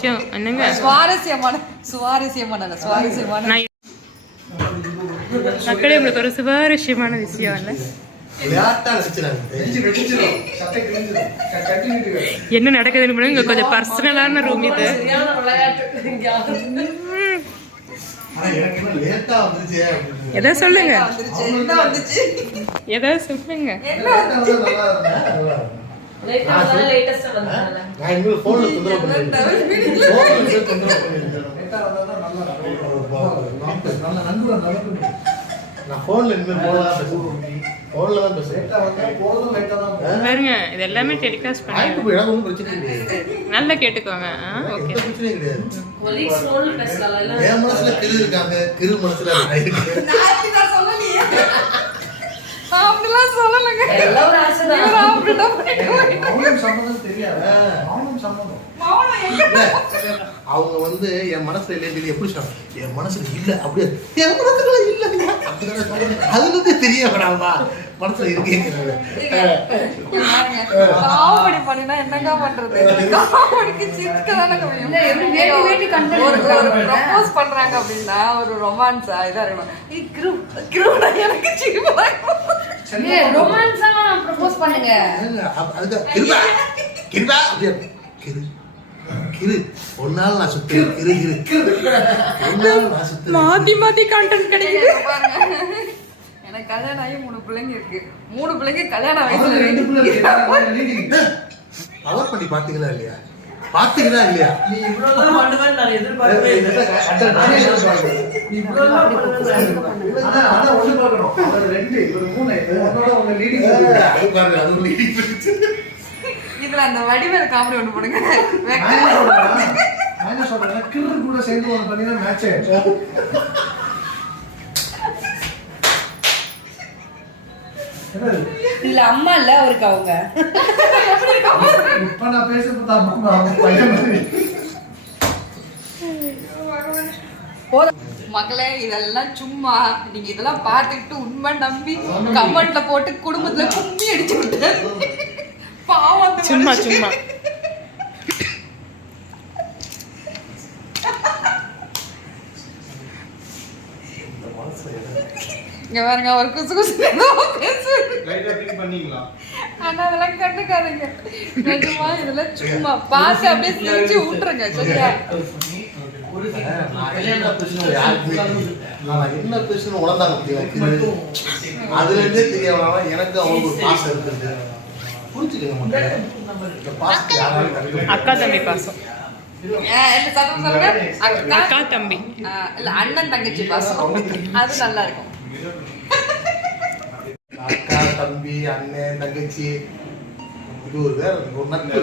விஷயம் என்னங்க? சுவாரஸ்யமான மக்களே, உங்களுக்கு ஒரு சுவாரஸ்யமான விஷயம் என்ன? என்ன நடக்குதுன்னு இங்க கொஞ்சம் பர்சனலான ரூம் இது. எதை சொல்லுங்க, எதை சொல்லுங்க. பாருங்க, இது எல்லாமே டெலிகாஸ்ட் பண்ணி நல்லா கேட்டுக்கோங்க. ஓகே, அவங்க வந்து என் மனசுல இல்லைன்னு எப்படி சொன்னாங்க? என் மனசுல இல்ல, அப்படியே என் மனசுல இல்ல, அதுல தெரிய வேணாமா மனசுல இருக்கேங்கிறது. என்னங்க பண்றது? ப்ரப்போஸ் பண்றாங்க அப்படின்னா ஒரு ரொமான்ஸா இதா இருக்கணும். எனக்கு ரொமான்ஸா ப்ரப்போஸ் பண்ணுங்க. மாத்தி கான்டென்ட் கிடைக்குது. எனக்கு கல்யாணம் ஆகி 3 பிள்ளைங்க இருக்கு. 3 பிள்ளைங்க கல்யாண வயசுல கவர் பண்ணி பாத்தீங்களா இல்லையா? பாத்தீங்களா இல்லையா? நீ இவ்வளவு பண்ணுவேன்னு நான் எதிர்பார்க்கவே இல்லை. நீ இவ்வளவு பண்ணுவேன்னு அதான் ஒண்ணு பார்க்கணும். அது 2 இவர் 3 ஒன்னோட ஒண்ணு லீடிங். அது பாருங்க, அது லீடிங் பிடிச்சு. இதுல அந்த வடிவேல் காமெடி ஒண்ணு போடுங்க. நான் சொல்றேன், கிரு கூட சேர்ந்து ஒண்ணு பண்ணீங்கன்னா மேட்ச் ஆயிடும். இல்ல அம்மா இல்ல அவருக்கு அவங்க. இப்ப நான் பேசுறது அம்மா பையன் மாதிரி. மக்களே, இதெல்லாம் சும்மா நீங்க இதெல்லாம் பார்த்துக்கிட்டு உண்மை நம்பி கமெண்ட்ல போட்டு குடும்பத்துல கும்மி அடிச்சு விட்டு பாவம். சும்மா சும்மா இங்க பாருங்க, அவர் குசு குசு பண்ணீங்களா? ஆனா அதெல்லாம் கண்டுக்காதீங்க. நிஜமா இதெல்லாம் சும்மா பார்த்து அப்படியே சிரிச்சு விட்டுருங்க. சரியா? என்ன பிரச்சனை உணர்ந்தாங்க அதுல இருந்தே தெரிய வேணாம். எனக்கு அவங்களுக்கு ஒரு பாசம் இருக்குது, புரிஞ்சுக்கங்க. அக்கா தம்பி பாசம். அக்கா தம்பி இல்ல அண்ணன் தங்கச்சி பாசம், அது நல்லா இருக்கும். அக்கா தம்பி அண்ணன் தங்கச்சி இது ஒரு வேற ஒரு நட்பு.